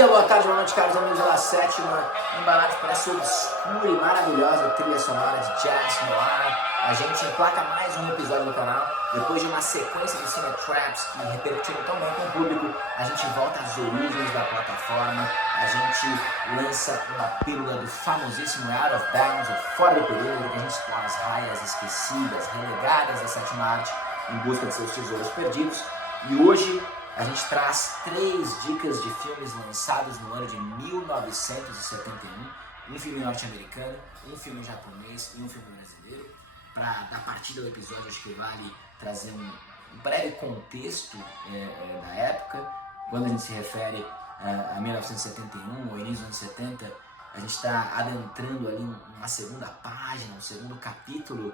dia, boa tarde, boa noite, caros amigos da Sétima, embalados por essa obscura e maravilhosa trilha sonora de jazz no ar. A gente emplaca mais um episódio do canal. Depois de uma sequência de Cine Traps que repercutiram tão bem com o público, a gente volta às origens da plataforma. A gente lança uma pílula do famosíssimo Out of Bounds, ou Fora do Período, que a gente explora as raias esquecidas, relegadas da sétima arte em busca de seus tesouros perdidos. E hoje a gente traz 3 dicas de filmes lançados no ano de 1971, um filme norte-americano, um filme japonês e um filme brasileiro. Da partida do episódio, acho que vale trazer um breve contexto da época. Quando a gente se refere a 1971 ou início dos anos 70, a gente está adentrando ali uma segunda página, um segundo capítulo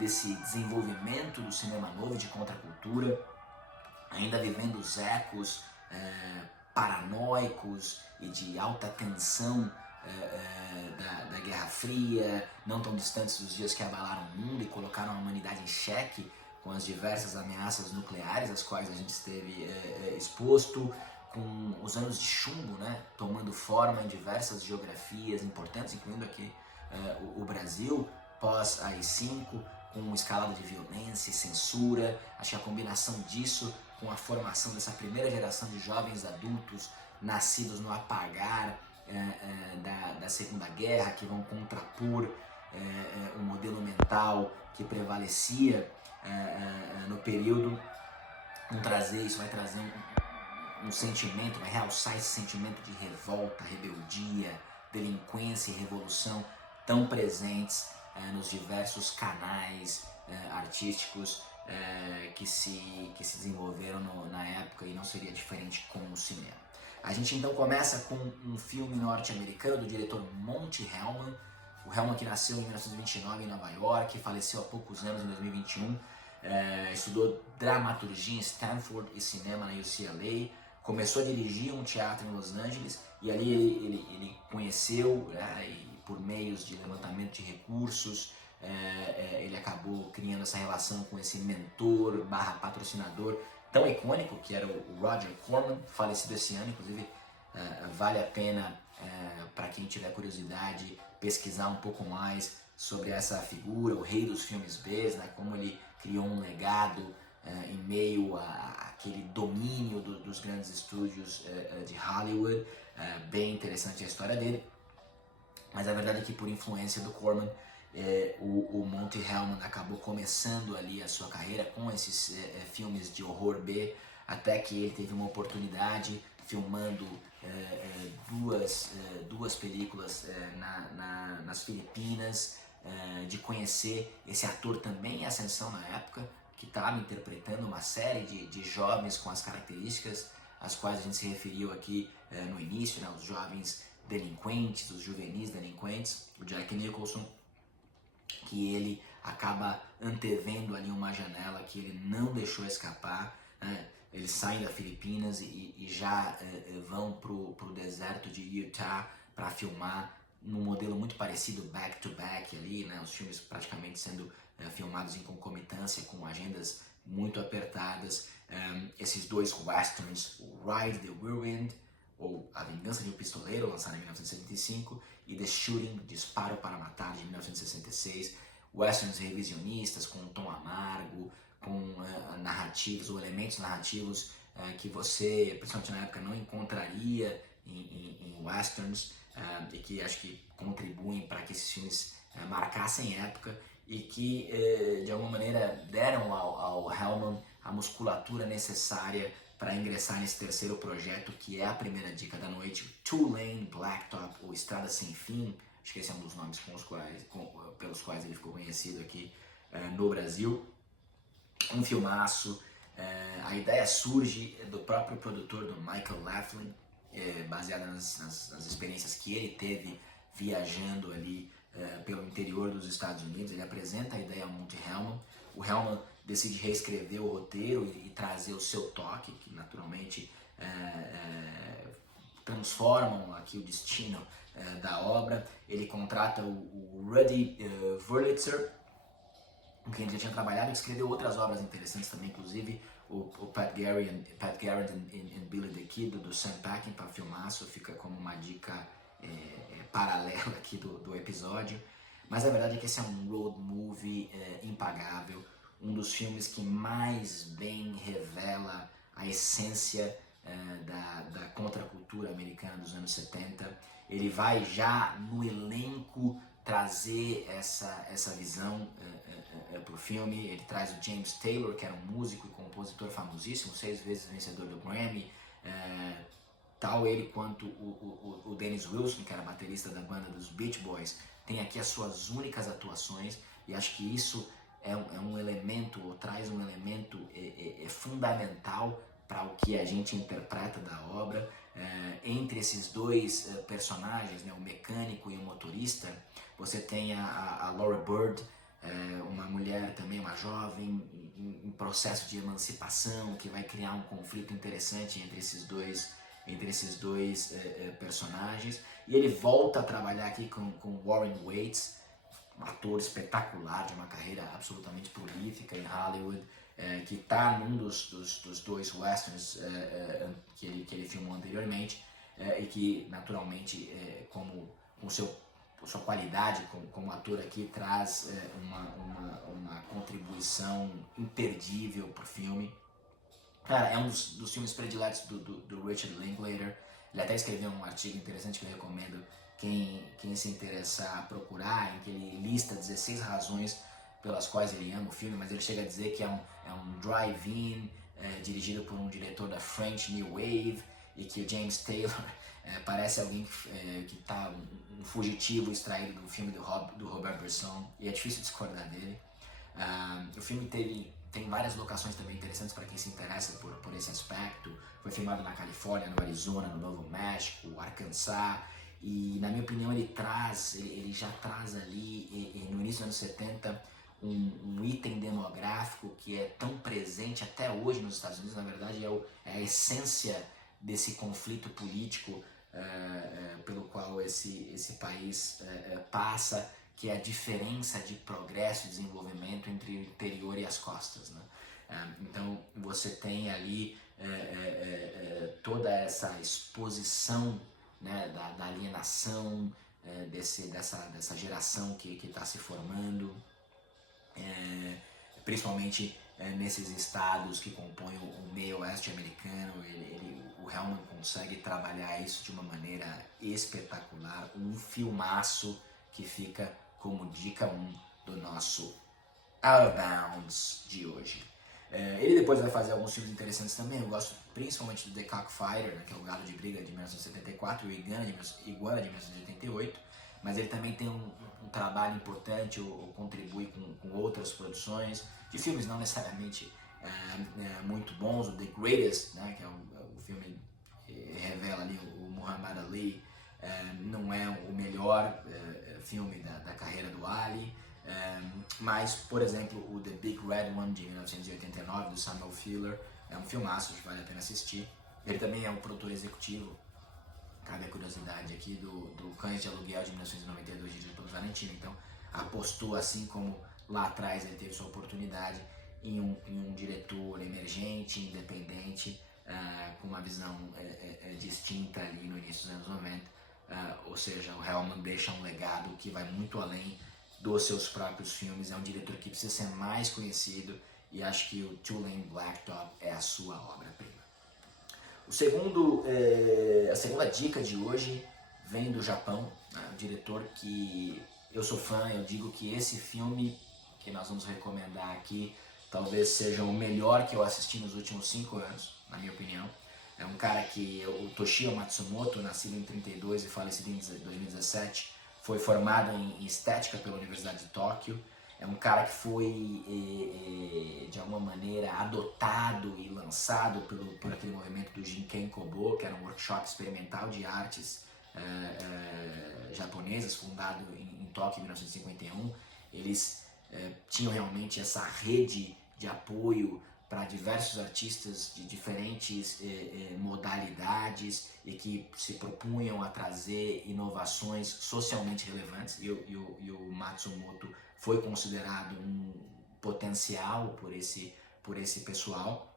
desse desenvolvimento do cinema novo de contracultura, ainda vivendo os ecos paranoicos e de alta tensão da Guerra Fria, não tão distantes dos dias que abalaram o mundo e colocaram a humanidade em xeque com as diversas ameaças nucleares às quais a gente esteve exposto, com os anos de chumbo, né, tomando forma em diversas geografias importantes, incluindo aqui o Brasil, pós AI-5, com escalada de violência e censura. Acho que a combinação disso com a formação dessa primeira geração de jovens adultos nascidos no apagar da Segunda Guerra, que vão contrapor o modelo mental que prevalecia no período, vai trazer um sentimento, vai realçar esse sentimento de revolta, rebeldia, delinquência e revolução tão presentes nos diversos canais artísticos que se desenvolveram na época, e não seria diferente com o cinema. A gente então começa com um filme norte-americano do diretor Monte Hellman. O Hellman, que nasceu em 1929 em Nova York, faleceu há poucos anos, em 2021, estudou dramaturgia em Stanford e cinema na UCLA, começou a dirigir um teatro em Los Angeles, e ali ele conheceu, e por meios de levantamento de recursos, ele acabou criando essa relação com esse mentor / patrocinador tão icônico, que era o Roger Corman, falecido esse ano. Inclusive vale a pena, para quem tiver curiosidade, pesquisar um pouco mais sobre essa figura, o rei dos filmes B, né, como ele criou um legado em meio àquele domínio dos grandes estúdios de Hollywood. Bem interessante a história dele, mas a verdade é que, por influência do Corman, o Monte Hellman acabou começando ali a sua carreira com esses filmes de horror B, até que ele teve uma oportunidade filmando duas películas nas Filipinas, de conhecer esse ator também em ascensão na época, que estava interpretando uma série de jovens com as características às quais a gente se referiu aqui no início, né, os jovens delinquentes, os juvenis delinquentes, o Jack Nicholson, que ele acaba antevendo ali uma janela que ele não deixou escapar, né? Eles saem da Filipinas e já vão pro deserto de Utah para filmar num modelo muito parecido, back to back ali, né? Os filmes praticamente sendo filmados em concomitância, com agendas muito apertadas. Esses dois westerns, o Ride the Whirlwind, ou A Vingança de um Pistoleiro, lançado em 1975, e The Shooting, Disparo para Matar, de 1966, westerns revisionistas com um tom amargo, com narrativos ou elementos narrativos que você, principalmente na época, não encontraria em westerns, e que acho que contribuem para que esses filmes marcassem época e que de alguma maneira deram ao Hellman a musculatura necessária para ingressar nesse terceiro projeto, que é a primeira dica da noite, Two Lane Blacktop, ou Estrada Sem Fim. Acho que esse é um dos nomes pelos quais ele ficou conhecido aqui no Brasil. Um filmaço. A ideia surge do próprio produtor, do Michael Laughlin, baseada nas experiências que ele teve viajando ali pelo interior dos Estados Unidos. Ele apresenta a ideia ao Monte Hellman. O Hellman decide reescrever o roteiro e trazer o seu toque, que naturalmente transformam aqui o destino da obra. Ele contrata o Rudi Wurlitzer, com quem ele já tinha trabalhado, e escreveu outras obras interessantes também, inclusive o Pat Garrett e Billy the Kid do Sam Peckinpah, filmaço, fica como uma dica paralela aqui do episódio. Mas a verdade é que esse é um road movie impagável, um dos filmes que mais bem revela a essência da contracultura americana dos anos 70. Ele vai já no elenco trazer essa visão para o filme. Ele traz o James Taylor, que era um músico e compositor famosíssimo, 6 vezes vencedor do Grammy. Tal ele quanto o Dennis Wilson, que era baterista da banda dos Beach Boys, tem aqui as suas únicas atuações, e acho que isso é um elemento, ou traz um elemento fundamental para o que a gente interpreta da obra. Entre esses dois personagens, né, o mecânico e o motorista, você tem a Laura Bird, uma mulher também, uma jovem, em processo de emancipação, que vai criar um conflito interessante entre esses dois personagens. E ele volta a trabalhar aqui com Warren Waits, um ator espetacular, de uma carreira absolutamente prolífica em Hollywood, que está num dos dois westerns que ele filmou anteriormente, e que naturalmente, com sua qualidade como ator aqui, traz uma contribuição imperdível para o filme. Cara, é um dos filmes prediletos do Richard Linklater. Ele até escreveu um artigo interessante que eu recomendo quem se interessar a procurar, em que ele lista 16 razões pelas quais ele ama o filme, mas ele chega a dizer que é um drive-in dirigido por um diretor da French New Wave, e que o James Taylor parece alguém que está um fugitivo extraído do filme do Robert Bresson, e é difícil discordar dele. O filme tem várias locações também interessantes para quem se interessa por esse aspecto. Foi filmado na Califórnia, no Arizona, no Novo México, Arkansas, e na minha opinião ele já traz ali, no início dos anos 70, um item demográfico que é tão presente até hoje nos Estados Unidos. Na verdade é a essência desse conflito político pelo qual esse país passa, que é a diferença de progresso e desenvolvimento entre o interior e as costas, né? Então você tem ali toda essa exposição, né, da alienação dessa geração que está se formando, principalmente nesses estados que compõem o meio oeste americano. O Hellman consegue trabalhar isso de uma maneira espetacular, um filmaço que fica como dica 1 do nosso Out of Bounds de hoje. Ele depois vai fazer alguns filmes interessantes também. Eu gosto principalmente do The Cockfighter, né, que é o Galo de Briga de 1974, e o Iguana de 1988, mas ele também tem um trabalho importante, ou contribui com outras produções de filmes não necessariamente muito bons. O The Greatest, né, que é o filme que revela ali o Muhammad Ali, não é o melhor filme da carreira do Ali, mas, por exemplo, o The Big Red One de 1989 do Samuel Fuller é um filmaço que vale a pena assistir. Ele também é um produtor executivo, cabe a curiosidade aqui, do Cães de Aluguel de 1992, dirigido pelo Tarantino. Então apostou, assim como lá atrás ele teve sua oportunidade, em um diretor emergente, independente, com uma visão distinta ali no início dos anos 90. Ou seja, o Hellman deixa um legado que vai muito além dos seus próprios filmes. É um diretor que precisa ser mais conhecido, e acho que o Two-Lane Blacktop é a sua obra-prima. A segunda dica de hoje vem do Japão, um diretor que eu sou fã. Eu digo que esse filme que nós vamos recomendar aqui talvez seja o melhor que eu assisti nos últimos 5 anos, na minha opinião. É um cara o Toshio Matsumoto, nascido em 32 e falecido em 2017, foi formado em estética pela Universidade de Tóquio. É um cara que foi, de alguma maneira, adotado e lançado por aquele movimento do Jinken Kobo, que era um workshop experimental de artes japonesas, fundado em Tóquio em 1951. Eles tinham realmente essa rede de apoio para diversos artistas de diferentes modalidades, e que se propunham a trazer inovações socialmente relevantes, e o Matsumoto foi considerado um potencial por esse pessoal.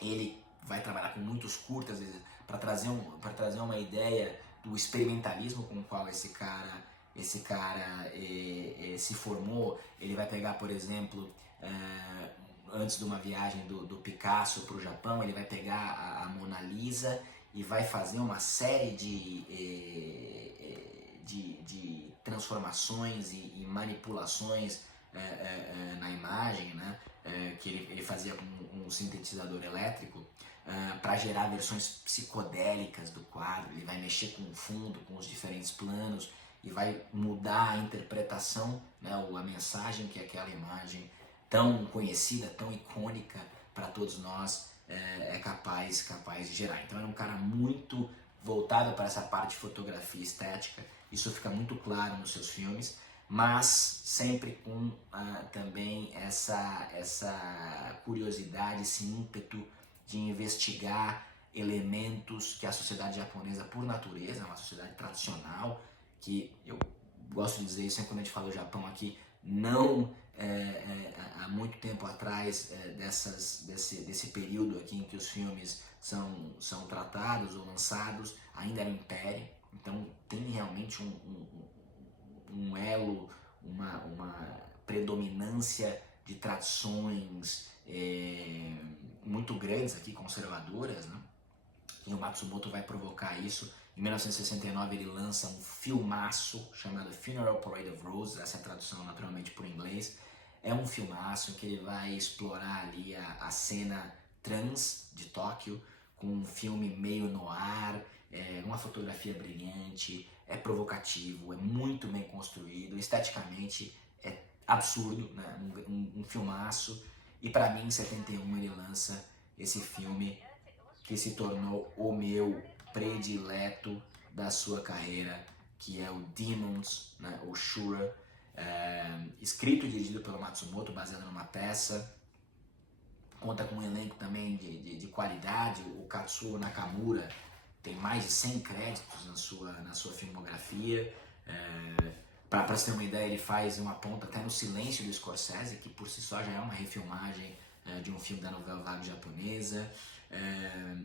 Ele vai trabalhar com muitos curtas para trazer uma ideia do experimentalismo com o qual esse cara se formou. Ele vai pegar, por exemplo, antes de uma viagem do Picasso para o Japão, ele vai pegar a Mona Lisa e vai fazer uma série de transformações e manipulações na imagem, né? Que ele fazia com um sintetizador elétrico para gerar versões psicodélicas do quadro. Ele vai mexer com o fundo, com os diferentes planos e vai mudar a interpretação, né? A mensagem que aquela imagem tão conhecida, tão icônica para todos nós é capaz de gerar. Então era um cara muito voltado para essa parte de fotografia estética. Isso fica muito claro nos seus filmes, mas sempre com também essa curiosidade, esse ímpeto de investigar elementos que a sociedade japonesa, por natureza, é uma sociedade tradicional, que eu gosto de dizer isso sempre quando a gente fala do Japão aqui, não há muito tempo atrás desse período aqui em que os filmes são tratados ou lançados, ainda era um império. Então tem realmente um elo, uma predominância de tradições muito grandes aqui, conservadoras, né? E o Matsumoto vai provocar isso. Em 1969 ele lança um filmaço chamado Funeral Parade of Roses, essa é a tradução naturalmente por inglês. É um filmaço que ele vai explorar ali a cena trans de Tóquio, com um filme meio noir, uma fotografia brilhante, é provocativo, é muito bem construído, esteticamente é absurdo, né? Um filmaço. E para mim, em 71, ele lança esse filme que se tornou o meu predileto da sua carreira, que é o Demons, né? O Shura, escrito e dirigido pelo Matsumoto, baseado numa peça. Conta com um elenco também de qualidade. O Katsuo Nakamura tem mais de 100 créditos na sua filmografia. Para você ter uma ideia, ele faz uma ponta até no Silêncio do Scorsese, que por si só já é uma refilmagem de um filme da novela vague japonesa.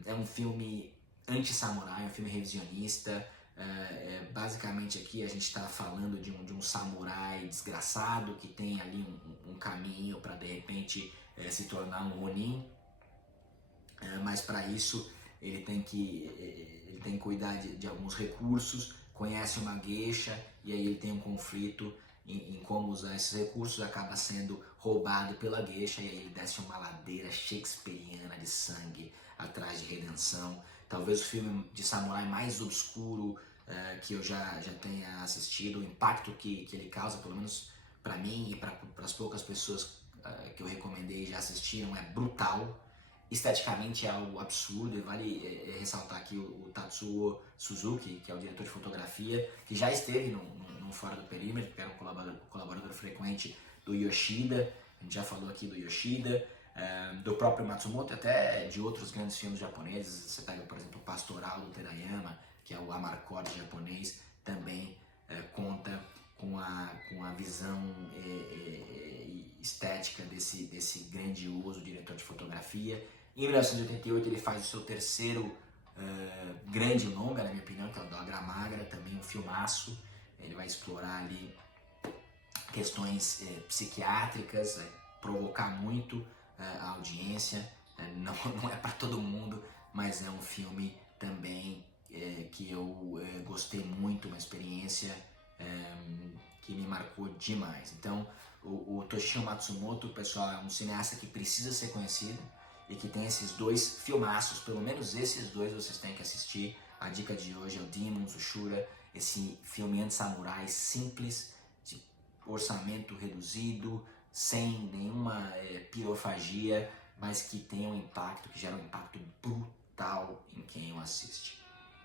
É um filme anti-samurai, um filme revisionista. Basicamente aqui a gente está falando de um samurai desgraçado que tem ali um caminho para de repente se tornar um Ronin, mas para isso ele tem que cuidar de alguns recursos, conhece uma geisha e aí ele tem um conflito em como usar esses recursos, acaba sendo roubado pela geisha e aí ele desce uma ladeira shakespeariana de sangue atrás de redenção. Talvez o filme de samurai mais obscuro que eu já tenha assistido. O impacto que ele causa, pelo menos para mim e para as poucas pessoas que eu recomendei já assistiram, é brutal. Esteticamente é algo absurdo, e vale ressaltar aqui o Tatsuo Suzuki, que é o diretor de fotografia, que já esteve no Fora do Perímetro, que era um colaborador frequente do Yoshida. A gente já falou aqui do Yoshida, do próprio Matsumoto, até de outros grandes filmes japoneses. Você pega, por exemplo, o Pastoral do Terayama, que é o Amarcord japonês, também conta com a visão estética desse grandioso diretor de fotografia. Em 1988 ele faz o seu terceiro grande longa, na minha opinião, que é o Dogra Magra, também um filmaço. Ele vai explorar ali questões psiquiátricas, provocar muito a audiência. Não é para todo mundo, mas é um filme também que eu gostei muito, uma experiência que me marcou demais. Então, o Toshio Matsumoto, pessoal, é um cineasta que precisa ser conhecido e que tem esses dois filmaços, pelo menos esses dois vocês têm que assistir. A dica de hoje é o Demons, o Shura, esse filme anti-samurai simples, de orçamento reduzido, sem nenhuma pirofagia, mas que tem um impacto, que gera um impacto brutal em quem o assiste.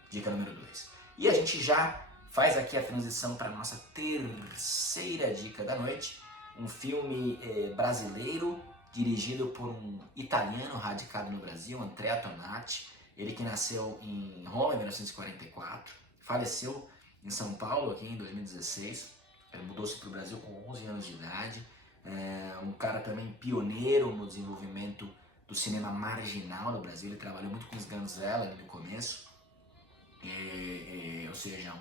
Dica número 2. E a gente já faz aqui a transição para a nossa terceira dica da noite, um filme brasileiro, dirigido por um italiano radicado no Brasil, Andrea Tonati. Ele que nasceu em Roma em 1944, faleceu em São Paulo aqui em 2016, mudou-se para o Brasil com 11 anos de idade. Um cara também pioneiro no desenvolvimento do cinema marginal no Brasil. Ele trabalhou muito com os Guns Ela no começo, ou seja,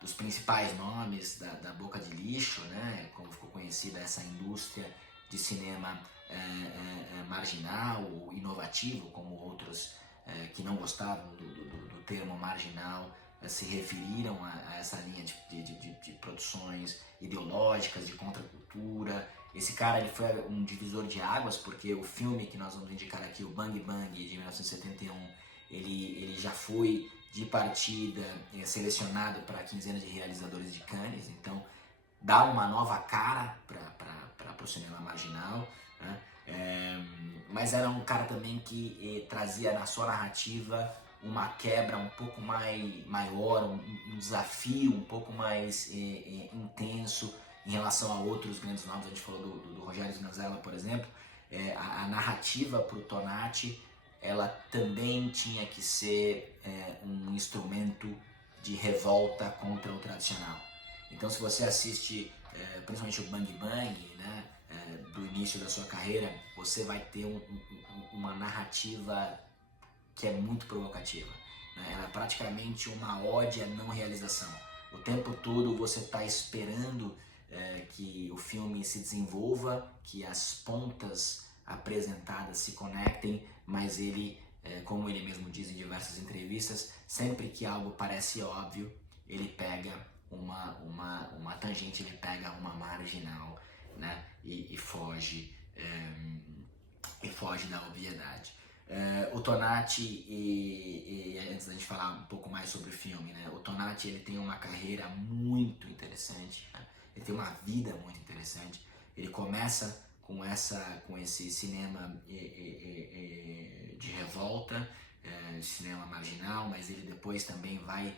dos principais nomes da boca de lixo, né? Como ficou conhecida essa indústria de cinema marginal ou inovativo, como outros que não gostavam do termo marginal se referiram a essa linha de produções ideológicas, de contracultura. Esse cara ele foi um divisor de águas, porque o filme que nós vamos indicar aqui, o Bang Bang, de 1971, ele já foi de partida selecionado para a quinzena de realizadores de Cannes, então dá uma nova cara para o cinema marginal, né? Mas era um cara também que trazia na sua narrativa uma quebra um pouco maior, um desafio um pouco mais intenso em relação a outros grandes nomes. A gente falou do Rogério Sganzella, por exemplo. A narrativa para o Tonati, ela também tinha que ser um instrumento de revolta contra o tradicional. Então, se você assiste principalmente o Bang Bang, né, do início da sua carreira, você vai ter uma narrativa que é muito provocativa, né? Ela é praticamente uma ode à não realização. O tempo todo você está esperando que o filme se desenvolva, que as pontas apresentadas se conectem, mas ele, como ele mesmo diz em diversas entrevistas, sempre que algo parece óbvio, ele pega uma tangente, ele pega uma marginal, né? E foge da obviedade. O Tonati, antes da gente falar um pouco mais sobre o filme, né? O Tonati ele tem uma carreira muito interessante, né? Ele tem uma vida muito interessante. Ele começa com esse cinema de revolta, cinema marginal, mas ele depois também vai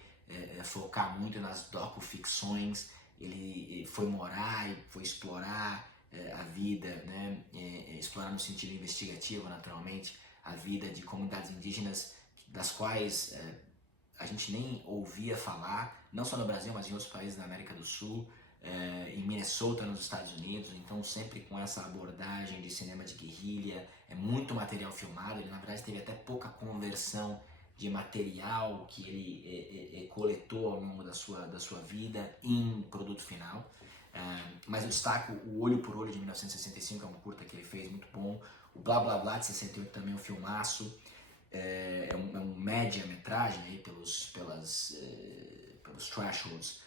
focar muito nas docuficções. Ele foi morar e foi explorar a vida, né? Explorar no sentido investigativo, naturalmente, a vida de comunidades indígenas das quais a gente nem ouvia falar, não só no Brasil, mas em outros países da América do Sul, em Minnesota, nos Estados Unidos. Então sempre com essa abordagem de cinema de guerrilha, muito material filmado. Ele na verdade teve até pouca conversão de material que ele coletou ao longo da sua vida em produto final. Mas eu destaco o Olho por Olho de 1965, é uma curta que ele fez muito bom. O Blá Blá Blá de 68 também é um filmaço. É um média-metragem aí pelos thresholds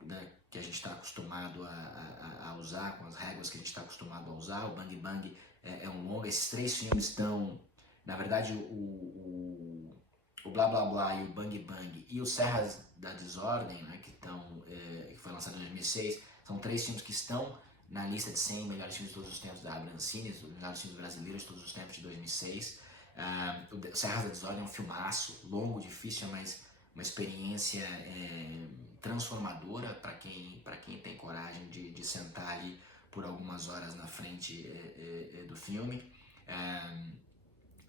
né, que a gente está acostumado a usar, com as réguas que a gente está acostumado a usar. O Bang Bang é um longa. Esses três filmes estão, na verdade, o Blá Blá Blá e o Bang Bang e o Serras da Desordem, né, que foi lançado em 2006, são três filmes que estão na lista de 100 melhores filmes de todos os tempos da Abrancine, os melhores filmes brasileiros de todos os tempos de 2006. O Serras da Desordem é um filmaço, longo, difícil, mas uma experiência transformadora para quem tem coragem de sentar ali por algumas horas na frente do filme.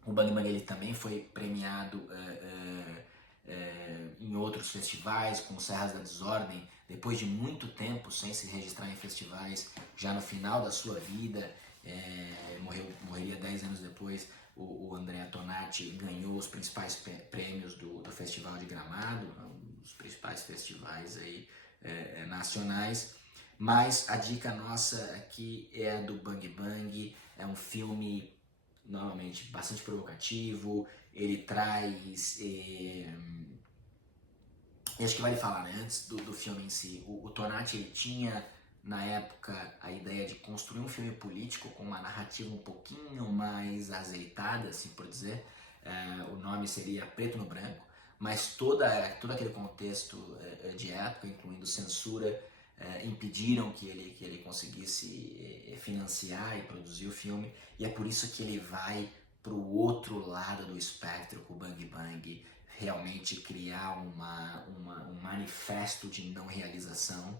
O Bang Bang ele também foi premiado em outros festivais, com o Serras da Desordem, depois de muito tempo sem se registrar em festivais, já no final da sua vida, morreria 10 anos depois. O Andrea Tonati ganhou os principais prêmios do Festival de Gramado, um dos principais festivais aí, nacionais. Mas a dica nossa aqui é a do Bang Bang. É um filme novamente bastante provocativo. Ele traz acho que vale falar, né, antes do filme em si, o Tonati ele tinha na época a ideia de construir um filme político com uma narrativa um pouquinho mais azeitada, assim por dizer. O nome seria Preto no Branco, mas todo aquele contexto de época, incluindo censura, impediram que ele conseguisse financiar e produzir o filme, e é por isso que ele vai para o outro lado do espectro com o Bang Bang, realmente criar um manifesto de não realização,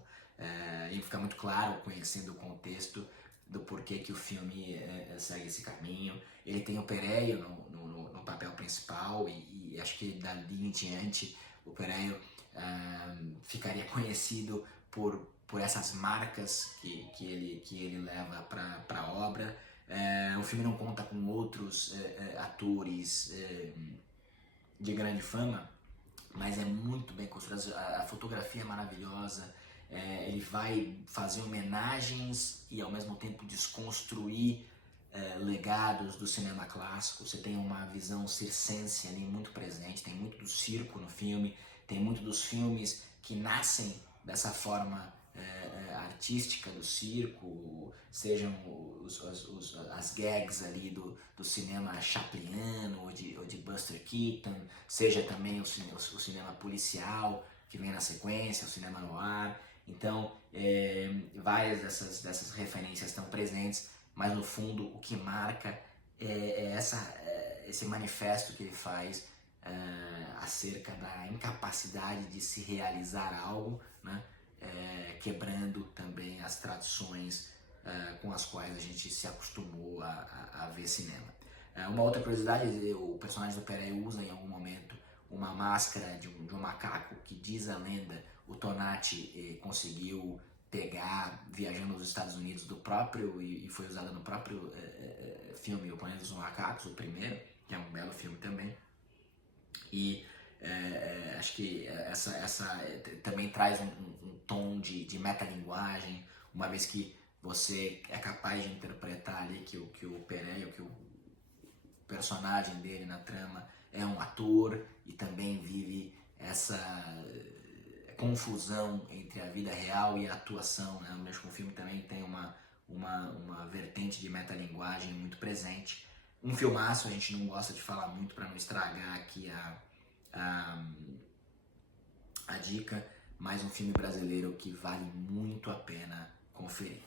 e fica muito claro, conhecendo o contexto, do porquê que o filme segue esse caminho. Ele tem o Pereio no papel principal, e acho que dali em diante o Pereio ficaria conhecido por essas marcas que ele leva para a obra. O filme não conta com outros atores de grande fama, mas é muito bem construído, a fotografia é maravilhosa, ele vai fazer homenagens e ao mesmo tempo desconstruir legados do cinema clássico. Você tem uma visão circense ali muito presente, tem muito do circo no filme, tem muito dos filmes que nascem dessa forma artística do circo, sejam as gags ali do cinema chapliano ou de Buster Keaton, seja também o cinema policial que vem na sequência, o cinema noir. Então, várias dessas referências estão presentes, mas no fundo o que marca esse manifesto que ele faz acerca da incapacidade de se realizar algo, né? Quebrando também as tradições com as quais a gente se acostumou a ver cinema. Uma outra curiosidade, o personagem do Perey usa em algum momento uma máscara de um macaco que, diz a lenda, o Tonati conseguiu pegar viajando nos Estados Unidos do próprio, e foi usada no próprio filme O Planeta dos Macacos, o primeiro, que é um belo filme também. E acho que essa também traz um tom de metalinguagem, uma vez que você é capaz de interpretar ali que o Perey, que o personagem dele na trama é um ator e também vive essa confusão entre a vida real e a atuação, né? Acho que o filme também tem uma vertente de metalinguagem muito presente. Um filmaço, a gente não gosta de falar muito para não estragar aqui a dica, mas um filme brasileiro que vale muito a pena conferir.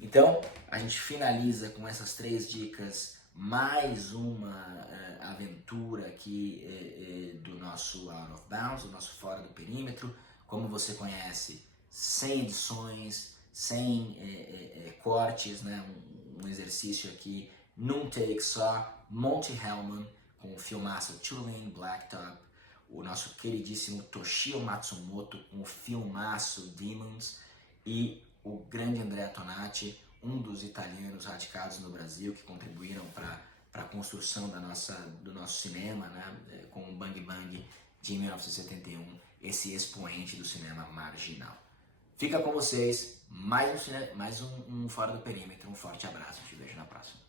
Então, a gente finaliza com essas 3 dicas, mais uma aventura aqui do nosso Out of Bounds, do nosso Fora do Perímetro. Como você conhece, sem edições, sem cortes, né? Um exercício aqui num take só. Monte Hellman com o filmaço Two-Lane Blacktop, o nosso queridíssimo Toshio Matsumoto com o filmaço Demons, e o grande Andrea Tonati, um dos italianos radicados no Brasil que contribuíram para a construção do nosso cinema, né? Com o Bang Bang de 1971, esse expoente do cinema marginal. Fica com vocês, mais um Fora do Perímetro. Um forte abraço, te vejo na próxima.